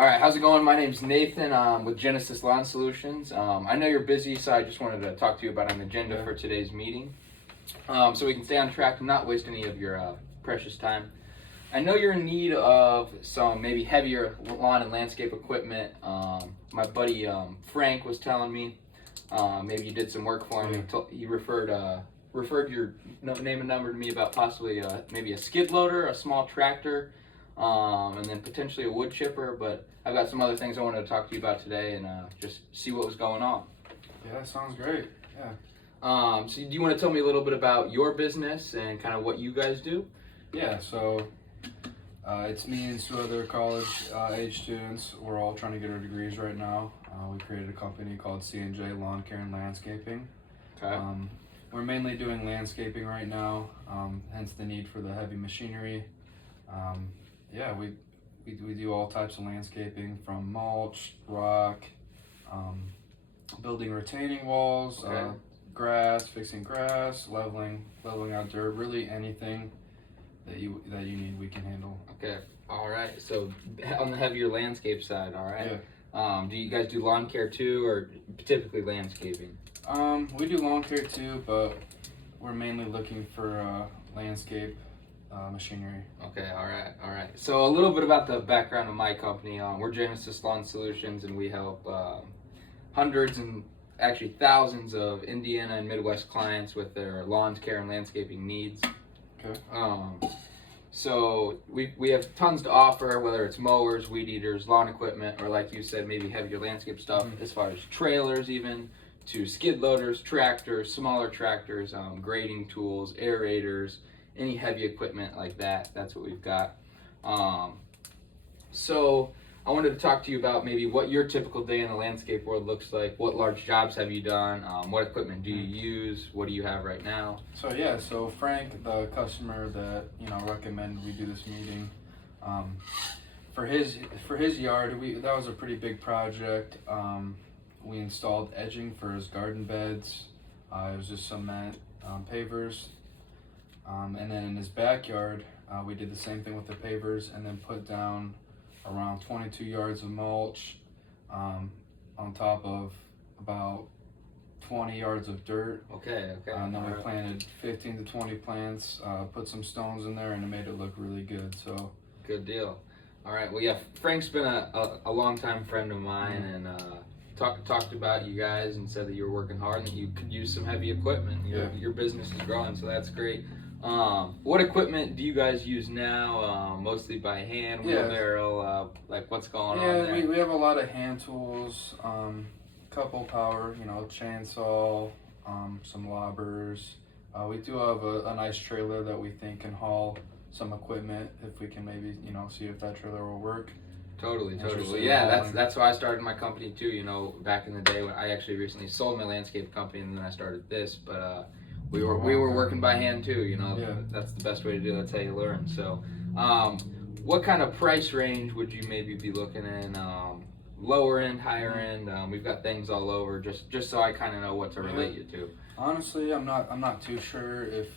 All right, how's it going? My name's Nathan. With Genesis Lawn Solutions. I know you're busy, so I just wanted to talk to you about an agenda for today's meeting, so we can stay on track and not waste any of your precious time. I know you're in need of some maybe heavier lawn and landscape equipment. My buddy Frank was telling me maybe you did some work for him. He referred your name and number to me about possibly maybe a skid loader, a small tractor, and then potentially a wood chipper. But I've got some other things I wanted to talk to you about today and just see what was going on. Yeah, that sounds great. Yeah. So do you want to tell me a little bit about your business and kind of what you guys do? Yeah, so it's me and two other college age students. We're all trying to get our degrees right now. We created a company called C&J Lawn Care and Landscaping. Okay. We're mainly doing landscaping right now, hence the need for the heavy machinery. Yeah, we do all types of landscaping, from mulch, rock, building retaining walls, Okay. grass, fixing grass, leveling out dirt. Really anything that you need, we can handle. Okay. All right. So on the heavier landscape side, all right. Yeah. Do you guys do lawn care too, or typically landscaping? We do lawn care too, but we're mainly looking for landscape machinery. Okay, all right. So a little bit about the background of my company. We're Genesis Lawn Solutions, and we help hundreds and actually thousands of Indiana and Midwest clients with their lawn care and landscaping needs. Okay. So we have tons to offer, whether it's mowers, weed eaters, lawn equipment, or like you said, maybe heavier landscape stuff, as far as trailers even, to skid loaders, tractors, smaller tractors, grading tools, aerators, any heavy equipment like that. That's what we've got. So I wanted to talk to you about maybe what your typical day in the landscape world looks like. What large jobs have you done? What equipment do you use? What do you have right now? So Frank, the customer that recommended we do this meeting, for his yard, that was a pretty big project. We installed edging for his garden beds. It was just cement, pavers. And then in his backyard, we did the same thing with the pavers, and then put down around 22 yards of mulch on top of about 20 yards of dirt. Okay. And then we planted 15 to 20 plants, put some stones in there, and it made it look really good. So good deal. All right. Well, yeah, Frank's been a longtime friend of mine, and talked about you guys and said that you were working hard and that you could use some heavy equipment. Your business is growing, so that's great. What equipment do you guys use now? Mostly by hand, wheelbarrow, like what's going on there? Yeah, we have a lot of hand tools, couple power, chainsaw, some lobbers. We do have a nice trailer that we think can haul some equipment if we can maybe, see if that trailer will work. Totally. Yeah, that's why I started my company too. Back in the day when I actually recently sold my landscape company and then I started this, but we were working by hand too. That's the best way to do it. That's how you learn. So, what kind of price range would you maybe be looking in? Lower end, higher end? We've got things all over. Just so I kind of know what to relate you to. Honestly, I'm not too sure if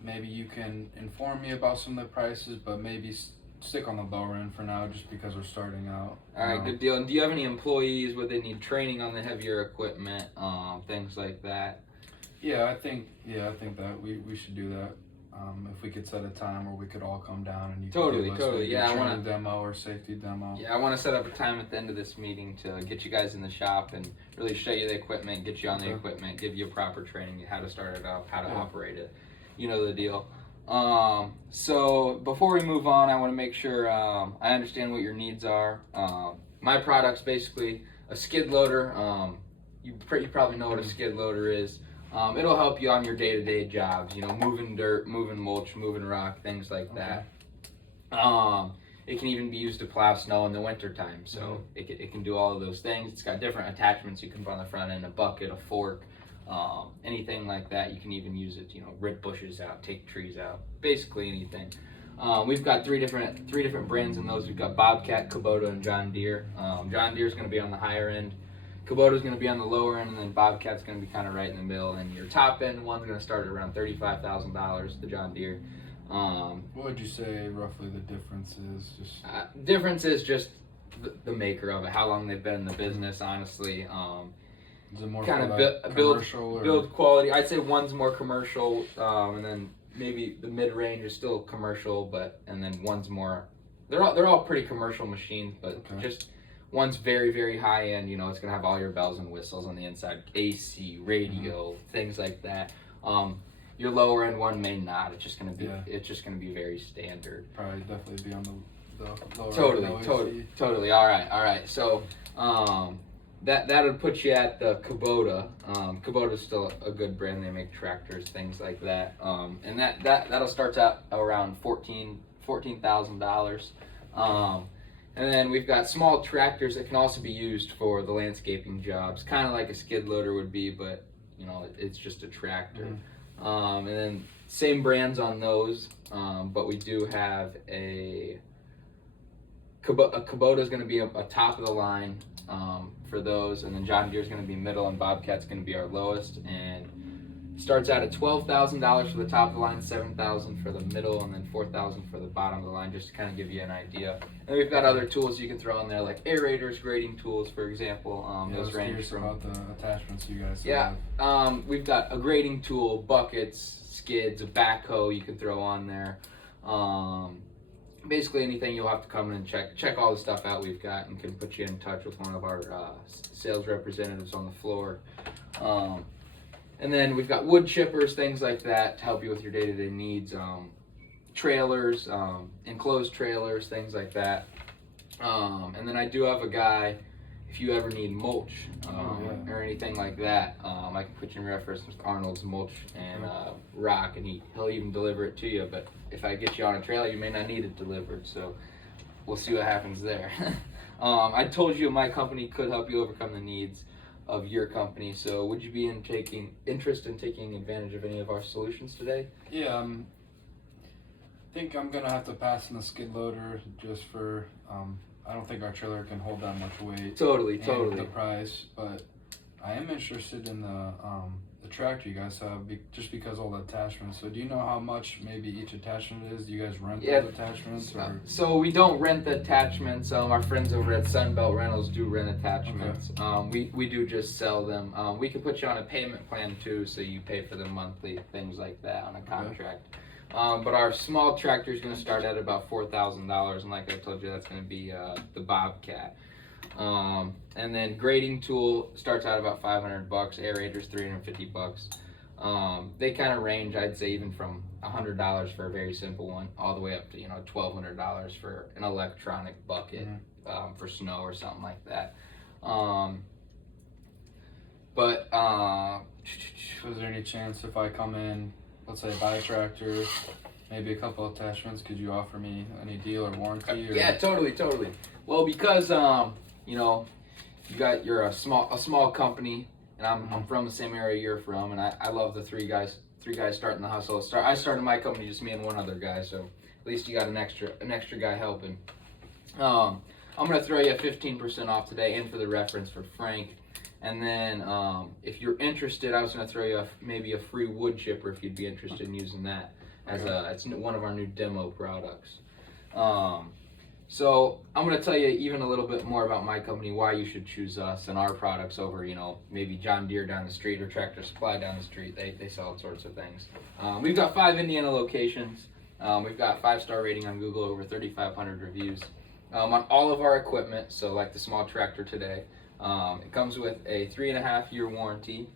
maybe you can inform me about some of the prices, but maybe stick on the lower end for now, just because we're starting out. All right, good deal. And do you have any employees? Would they need training on the heavier equipment, things like that? Yeah, I think that we should do that. If we could set a time where we could all come down and you could give us a training demo or safety demo. Yeah, I want to set up a time at the end of this meeting to get you guys in the shop and really show you the equipment, get you on the equipment, give you proper training, how to start it up, how to operate it. You know the deal. So before we move on, I want to make sure I understand what your needs are. My product's basically a skid loader. You probably know what a skid loader is. It'll help you on your day-to-day jobs, moving dirt, moving mulch, moving rock, things like that. It can even be used to plow snow in the wintertime, so it can do all of those things. It's got different attachments you can put on the front end, a bucket, a fork, anything like that. You can even use it to, rip bushes out, take trees out, basically anything. We've got three different brands in those. We've got Bobcat, Kubota, and John Deere. John Deere's going to be on the higher end. Kubota's going to be on the lower end, and then Bobcat's going to be kind of right in the middle. And your top end one's going to start at around $35,000, the John Deere. What would you say roughly the difference is? Difference is just the maker of it, how long they've been in the business, honestly. Is it more Kind for of like commercial or? build quality. I'd say one's more commercial, and then maybe the mid range is still commercial, and then one's more. They're all pretty commercial machines, but Okay. just one's very very high end. It's gonna have all your bells and whistles on the inside, AC, radio, things like that. Your lower end one may not. It's just gonna be very standard. Probably definitely be on the lower Totally. All right. So that would put you at the Kubota. Kubota's still a good brand. They make tractors, things like that. And that'll start out around $14,000. And then we've got small tractors that can also be used for the landscaping jobs, kind of like a skid loader would be, but it's just a tractor. And then same brands on those, but we do have a Kubota is going to be a top of the line for those, and then John Deere is going to be middle, and Bobcat's going to be our lowest, and starts out at $12,000 for the top of the line, $7,000 for the middle, and then $4,000 for the bottom of the line, just to kind of give you an idea. And we've got other tools you can throw in there, like aerators, grading tools, for example. Those range from about the attachments you guys have. We've got a grading tool, buckets, skids, a backhoe you can throw on there. Basically anything, you'll have to come in and check all the stuff out we've got, and can put you in touch with one of our sales representatives on the floor. And then we've got wood chippers, things like that, to help you with your day-to-day needs. Trailers, enclosed trailers, things like that. And then I do have a guy, if you ever need mulch or anything like that, I can put you in reference with Arnold's Mulch and Rock, and he'll even deliver it to you. But if I get you on a trailer, you may not need it delivered, so we'll see what happens there. I told you my company could help you overcome the needs of your company, so would you be interested in taking advantage of any of our solutions today? Yeah, I think I'm gonna have to pass on the skid loader just for I don't think our trailer can hold that much weight. Totally. The price, but I am interested in the tractor you guys have, just because all the attachments. So do you know how much maybe each attachment is? Do you guys rent those attachments? Or? So we don't rent the attachments. Our friends over at Sunbelt Rentals do rent attachments. Okay. We do just sell them. We can put you on a payment plan too, so you pay for them monthly, things like that on a contract. Okay. But our small tractor is going to start at about $4,000, and like I told you, that's going to be the Bobcat. And then grading tool starts out about $500. Aerators $350. They kind of range, I'd say, even from $100 for a very simple one, all the way up to $1,200 for an electronic bucket for snow or something like that. But was there any chance if I come in, let's say buy a tractor, maybe a couple attachments, could you offer me any deal or warranty? Or? Yeah, totally. Well, because you're a small company, and I'm from the same area you're from, and I love the three guys starting the hustle. I started my company, just me and one other guy, so at least you got an extra guy helping. I'm gonna throw you 15% off today, and for the reference for Frank. And then if you're interested, I was gonna throw you maybe a free wood chipper if you'd be interested in using that as it's one of our new demo products. So I'm going to tell you even a little bit more about my company, why you should choose us and our products over, maybe John Deere down the street or Tractor Supply down the street. They sell all sorts of things. We've got 5 Indiana locations. We've got 5-star rating on Google, over 3,500 reviews on all of our equipment. So like the small tractor today, it comes with a 3.5-year warranty.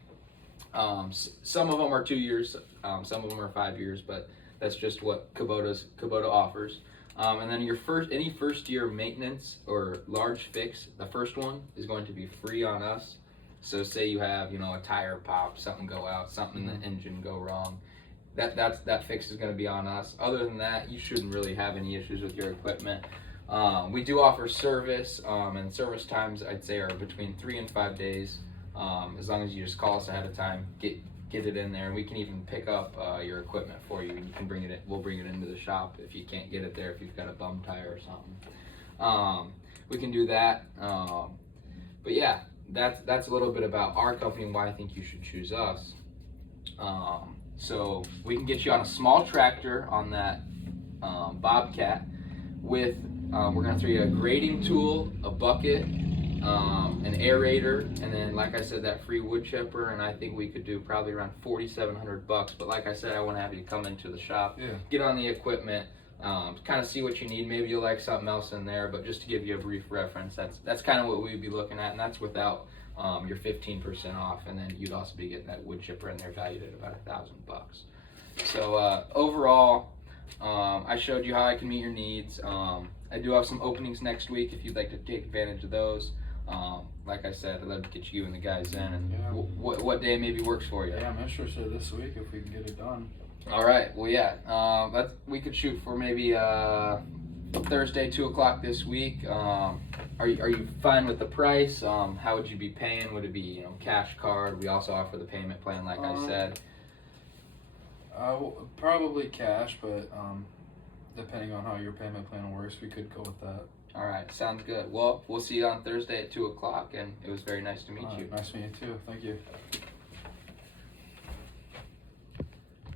Some of them are 2 years, some of them are 5 years, but that's just what Kubota offers. And then any first year maintenance or large fix, the first one is going to be free on us. So say you have, a tire pop, something go out, something in the engine go wrong, that fix is going to be on us. Other than that, you shouldn't really have any issues with your equipment. We do offer service, and service times I'd say are between 3 and 5 days. As long as you just call us ahead of time, get it in there, and we can even pick up your equipment for you, and you can bring it in. We'll bring it into the shop if you can't get it there, if you've got a bum tire or something. We can do that. But yeah, that's a little bit about our company and why I think you should choose us. So we can get you on a small tractor on that Bobcat with We're gonna throw you a grading tool, a bucket, an aerator, and then, like I said, that free wood chipper. And I think we could do probably around $4,700. But like I said, I want to have you come into the shop, Yeah. get on the equipment, kind of see what you need. Maybe you'll like something else in there, but just to give you a brief reference, that's kind of what we'd be looking at, and that's without your 15% off, and then you'd also be getting that wood chipper in there valued at about $1,000. So overall, I showed you how I can meet your needs. I do have some openings next week if you'd like to take advantage of those. Like I said, I'd love to get you and the guys in, and Yeah. what day maybe works for you. Yeah, I'm interested this week if we can get it done. All right. Well, yeah. We could shoot for maybe Thursday, 2:00 this week. Are you fine with the price? How would you be paying? Would it be cash card? We also offer the payment plan, like I said. Probably cash, but depending on how your payment plan works, we could go with that. All right. Sounds good. Well, we'll see you on Thursday at 2:00, and it was very nice to meet you. Nice to meet you too. Thank you.